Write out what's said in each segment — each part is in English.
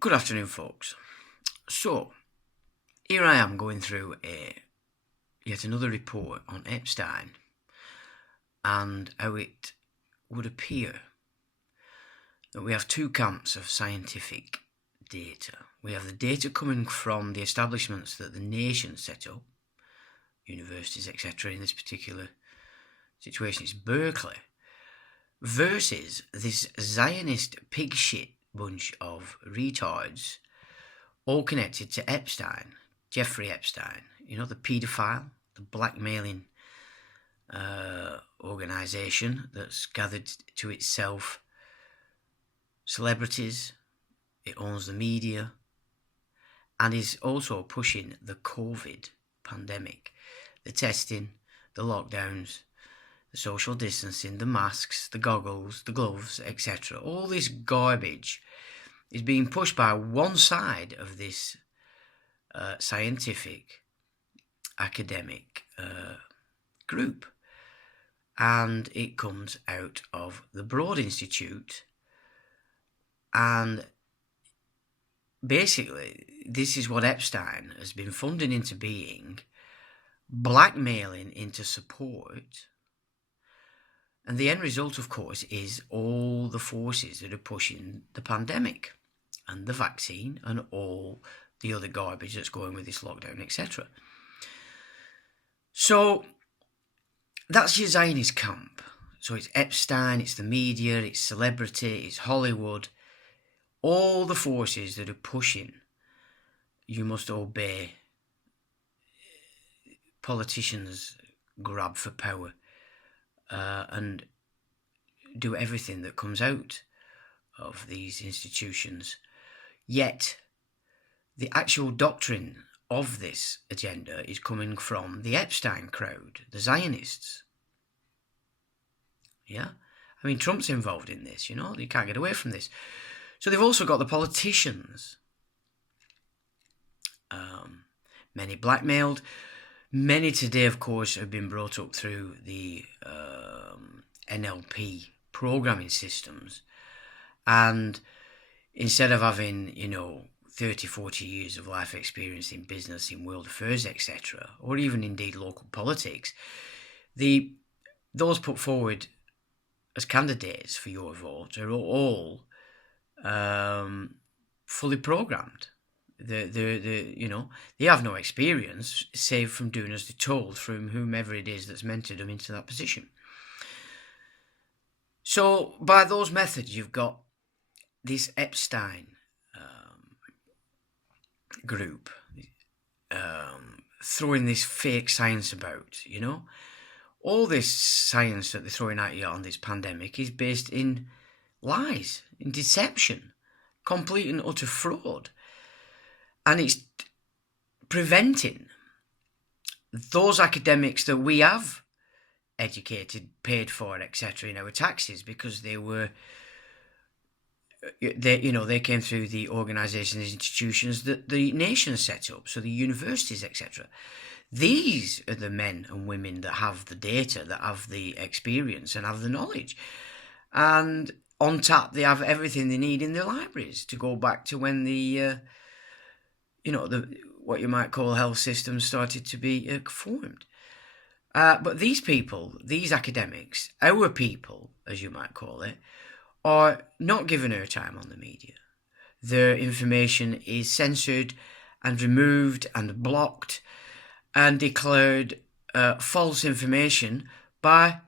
Good afternoon, folks. So, here I am going through yet another report on Epstein and how it would appear that we have two camps of scientific data. We have the data coming from the establishments that the nation set up, universities, etc. In this particular situation, it's Berkeley, versus this Zionist pig shit bunch of retards, all connected to Epstein, Jeffrey Epstein, the paedophile, the blackmailing organisation that's gathered to itself celebrities, it owns the media, and is also pushing the COVID pandemic, the testing, the lockdowns, the social distancing, the masks, the goggles, the gloves, etc. All this garbage is being pushed by one side of this scientific, academic group. And it comes out of the Broad Institute. And basically, this is what Epstein has been funding into being, blackmailing into support. And the end result, of course, is all the forces that are pushing the pandemic and the vaccine and all the other garbage that's going with this lockdown, etc. So that's your Zionist camp. So it's Epstein, it's the media, it's celebrity, it's Hollywood, all the forces that are pushing you must obey politicians' grab for power and do everything that comes out of these institutions. Yet the actual doctrine of this agenda is coming from the Epstein crowd, the Zionists. Yeah? I mean, Trump's involved in this, you can't get away from this. So they've also got the politicians. Many blackmailed. Many today, of course, have been brought up through the NLP programming systems. And instead of having, 30, 40 years of life experience in business, in world affairs, etc., or even indeed local politics, those put forward as candidates for your vote are all fully programmed. They have no experience save from doing as they're told from whomever it is that's mentored them into that position. So by those methods, you've got this Epstein group throwing this fake science about, all this science that they're throwing at you on this pandemic is based in lies, in deception, complete and utter fraud. And it's preventing those academics that we have educated, paid for, etc., in our taxes, because they came through the organisations and institutions that the nation set up, so the universities, etc. These are the men and women that have the data, that have the experience and have the knowledge. And on tap, they have everything they need in their libraries to go back to when the what you might call health systems started to be formed. But these people, these academics, our people, as you might call it, are not given airtime on the media. Their information is censored and removed and blocked and declared false information by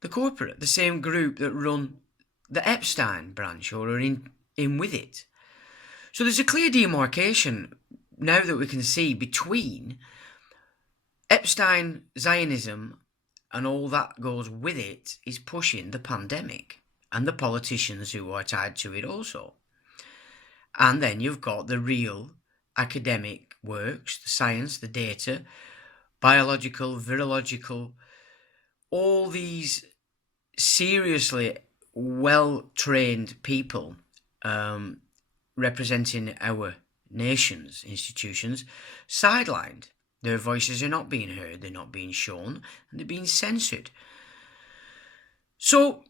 the corporate, the same group that run the Epstein branch or are in with it. So there's a clear demarcation now that we can see between Epstein Zionism and all that goes with it is pushing the pandemic and the politicians who are tied to it also. And then you've got the real academic works, the science, the data, biological, virological, all these seriously well-trained people representing our nation's institutions sidelined. Their voices are not being heard, they're not being shown, and they're being censored. So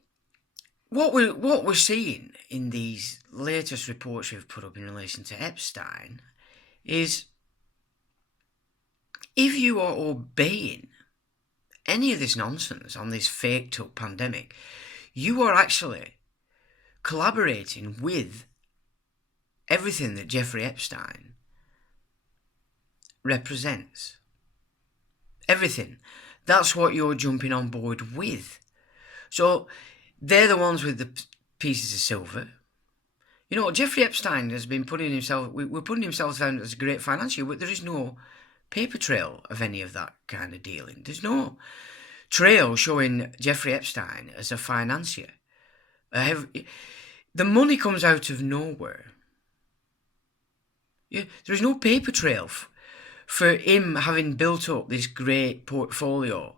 what we're seeing in these latest reports we've put up in relation to Epstein is, if you are obeying any of this nonsense on this faked up pandemic, you are actually collaborating with everything that Jeffrey Epstein represents. Everything. That's what you're jumping on board with. So they're the ones with the pieces of silver. You know, Jeffrey Epstein has been putting himself, we're putting himself down as a great financier, but there is no paper trail of any of that kind of dealing. There's no trail showing Jeffrey Epstein as a financier. The money comes out of nowhere. Yeah, there is no paper trail for him having built up this great portfolio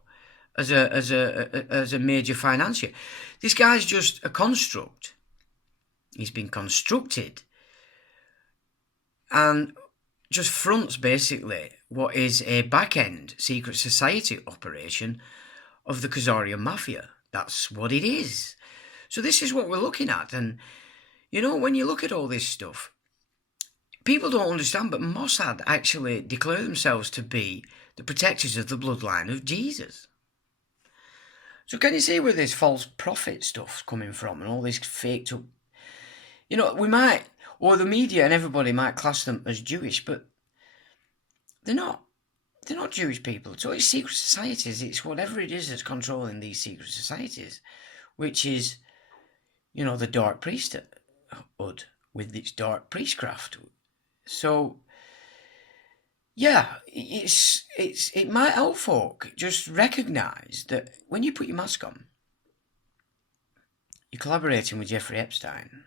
as a major financier. This guy's just a construct. He's been constructed and just fronts basically what is a back-end secret society operation of the Khazarian mafia. That's what it is. So this is what we're looking at. And, you know, when you look at all this stuff, people don't understand, but Mossad actually declare themselves to be the protectors of the bloodline of Jesus. So can you see where this false prophet stuff's coming from and all this faked up? You know, we might, or the media and everybody might class them as Jewish, but they're not. They're not Jewish people. So it's secret societies. It's whatever it is that's controlling these secret societies, which is, you know, the dark priesthood with its dark priestcraft. So, yeah, it might help folk just recognise that when you put your mask on, you're collaborating with Jeffrey Epstein.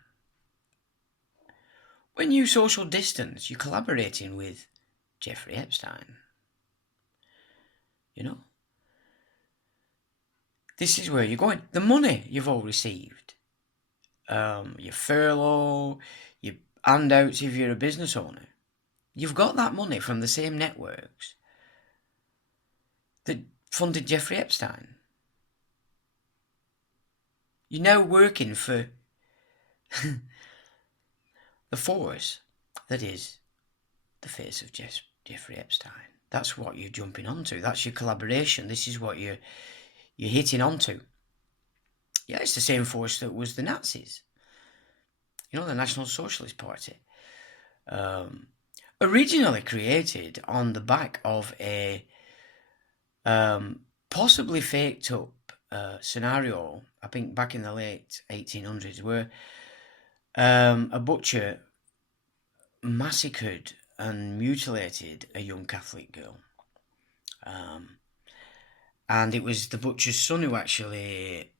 When you social distance, you're collaborating with Jeffrey Epstein. You know? This is where you're going. The money you've all received, your furlough, your handouts if you're a business owner, you've got that money from the same networks that funded Jeffrey Epstein. You're now working for the force that is the face of Jeffrey Epstein. That's what you're jumping onto. That's your collaboration. This is what you're hitting onto. Yeah, it's the same force that was the Nazis. You know, the National Socialist Party. Originally created on the back of a possibly faked up scenario, I think back in the late 1800s, where a butcher massacred and mutilated a young Catholic girl. And it was the butcher's son who actually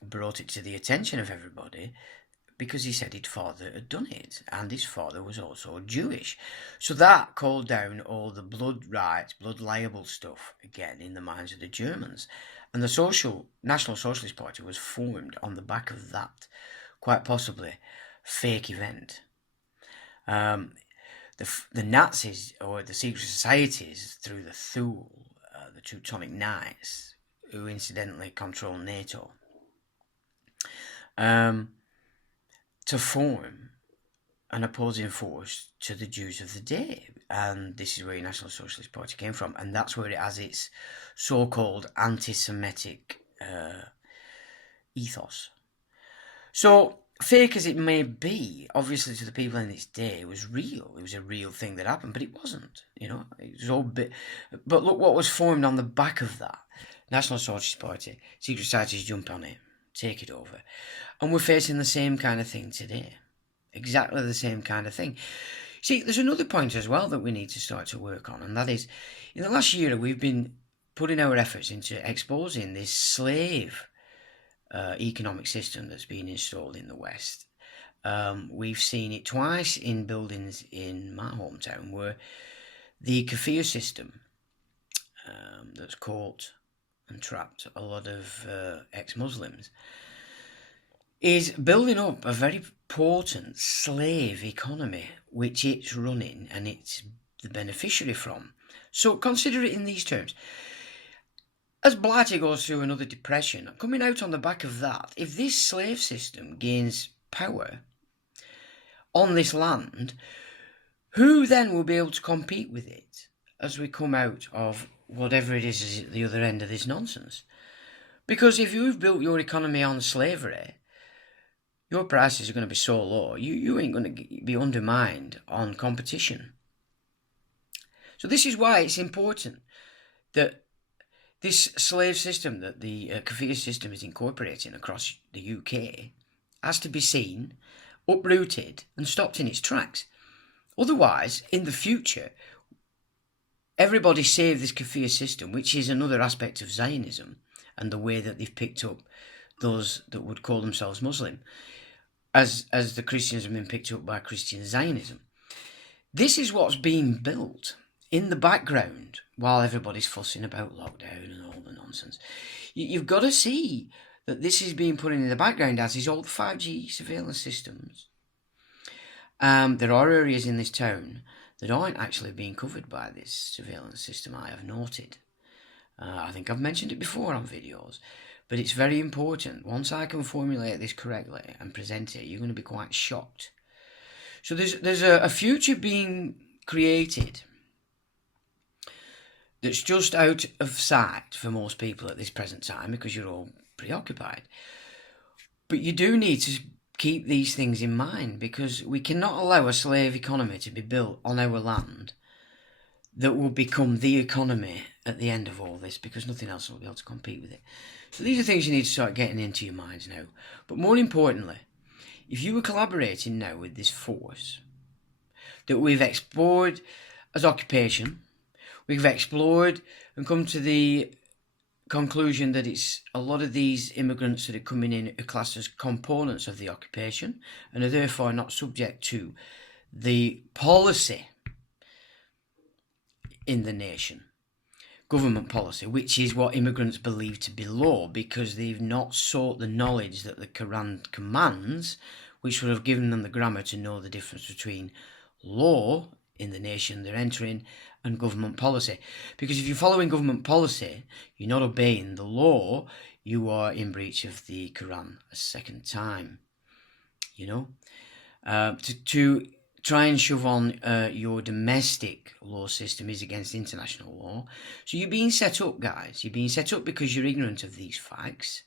brought it to the attention of everybody, because he said his father had done it, and his father was also Jewish. So that called down all the blood rights, blood libel stuff again in the minds of the Germans. And the National Socialist Party was formed on the back of that, quite possibly, fake event. The Nazis, or the secret societies, through the Thule, the Teutonic Knights, who incidentally control NATO, to form an opposing force to the Jews of the day. And this is where the National Socialist Party came from, and that's where it has its so-called anti-Semitic ethos. So, fake as it may be, obviously to the people in its day, it was real. It was a real thing that happened, but it wasn't. You know, it was all bit. But look what was formed on the back of that. National Socialist Party, secret societies jump on it, take it over, and we're facing the same kind of thing today. Exactly the same kind of thing. See, there's another point as well that we need to start to work on, and that is, in the last year, we've been putting our efforts into exposing this slave economic system that's been installed in the West. We've seen it twice in buildings in my hometown, where the kafir system that's caught and trapped a lot of ex-Muslims is building up a very potent slave economy, which it's running and it's the beneficiary from. So consider it in these terms. as Blighty goes through another depression, coming out on the back of that, if this slave system gains power on this land, who then will be able to compete with it as we come out of whatever it is at the other end of this nonsense? Because if you've built your economy on slavery, your prices are going to be so low, you ain't going to be undermined on competition. So this is why it's important that this slave system that the kafir system is incorporating across the UK has to be seen, uprooted and stopped in its tracks. Otherwise, in the future, everybody save this kafir system, which is another aspect of Zionism and the way that they've picked up those that would call themselves Muslim, as the Christians have been picked up by Christian Zionism. This is what's being built in the background while everybody's fussing about lockdown and all the nonsense. You've got to see that this is being put in the background, as is all the 5G surveillance systems. There are areas in this town that aren't actually being covered by this surveillance system, I have noted. I think I've mentioned it before on videos, but it's very important. Once I can formulate this correctly and present it, you're going to be quite shocked. So there's a future being created that's just out of sight for most people at this present time because you're all preoccupied. But you do need to keep these things in mind, because we cannot allow a slave economy to be built on our land that will become the economy at the end of all this, because nothing else will be able to compete with it. So these are things you need to start getting into your minds now. But more importantly, if you were collaborating now with this force that we've explored as occupation, we've explored and come to the conclusion that it's a lot of these immigrants that are coming in are classed as components of the occupation and are therefore not subject to the policy in the nation, government policy, which is what immigrants believe to be law, because they've not sought the knowledge that the Quran commands, which would have given them the grammar to know the difference between law in the nation they're entering and government policy. Because if you're following government policy, you're not obeying the law, you are in breach of the Quran a second time. You know, to try and shove on your domestic law system is against international law. So you're being set up, guys. You're being set up because you're ignorant of these facts.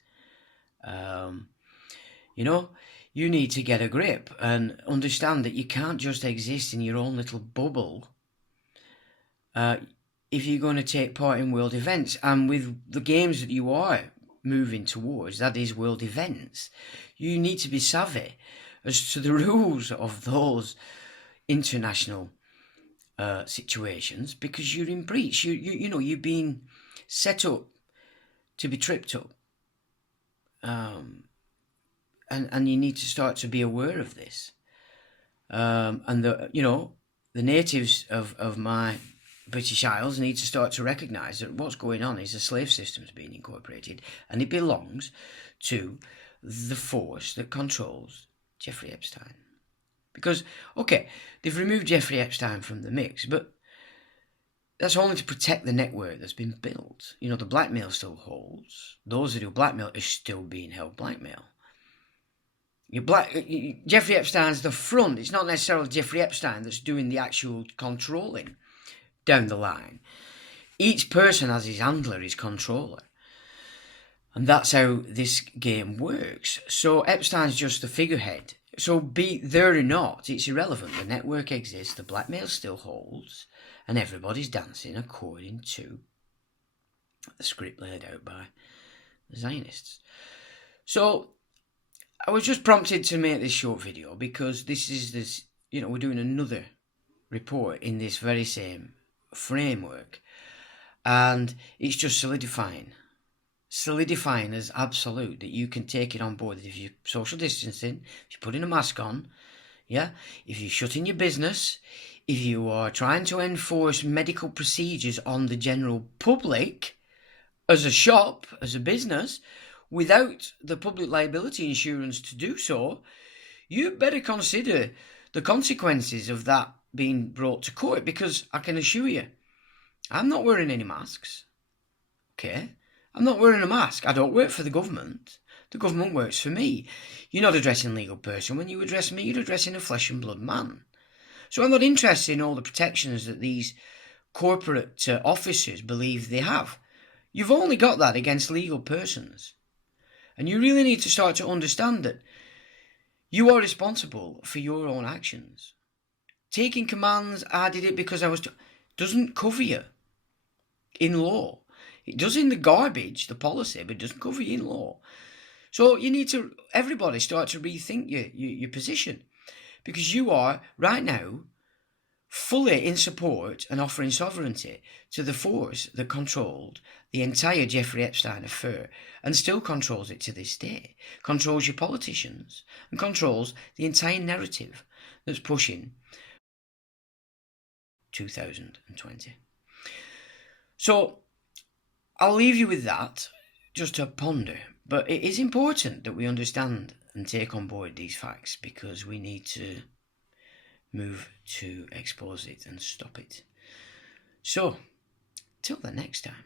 You know, you need to get a grip and understand that you can't just exist in your own little bubble if you're going to take part in world events. And with the games that you are moving towards, that is world events, you need to be savvy as to the rules of those international situations, because you're in breach. You know, you've been set up to be tripped up. And you need to start to be aware of this. And the natives of my British Isles need to start to recognise that what's going on is a slave system's being incorporated, and it belongs to the force that controls Jeffrey Epstein. Because, okay, they've removed Jeffrey Epstein from the mix, but that's only to protect the network that's been built. You know, the blackmail still holds. Those who do blackmail are still being held blackmail. Jeffrey Epstein's the front. It's not necessarily Jeffrey Epstein that's doing the actual controlling down the line. Each person has his handler, his controller. And that's how this game works. So Epstein's just the figurehead. So be there or not, it's irrelevant. The network exists, the blackmail still holds, and everybody's dancing according to the script laid out by the Zionists. So I was just prompted to make this short video because we're doing another report in this very same framework, and it's just solidifying as absolute that you can take it on board. If you're social distancing, if you're putting a mask on, yeah, if you're shutting your business, if you are trying to enforce medical procedures on the general public as a shop, as a business, without the public liability insurance to do so, you better consider the consequences of that being brought to court, because I can assure you, I'm not wearing any masks. Okay? I'm not wearing a mask. I don't work for the government. The government works for me. You're not addressing a legal person. When you address me, you're addressing a flesh and blood man. So I'm not interested in all the protections that these corporate officers believe they have. You've only got that against legal persons. And you really need to start to understand that you are responsible for your own actions. Taking commands, I did it because I was... doesn't cover you in law. It does in the garbage, the policy, but it doesn't cover you in law. So you need to, everybody, start to rethink your position. Because you are, right now, fully in support and offering sovereignty to the force that controlled the entire Jeffrey Epstein affair and still controls it to this day. Controls your politicians and controls the entire narrative that's pushing 2020. So I'll leave you with that, just to ponder. But it is important that we understand and take on board these facts, because we need to move to expose it and stop it. So, till the next time.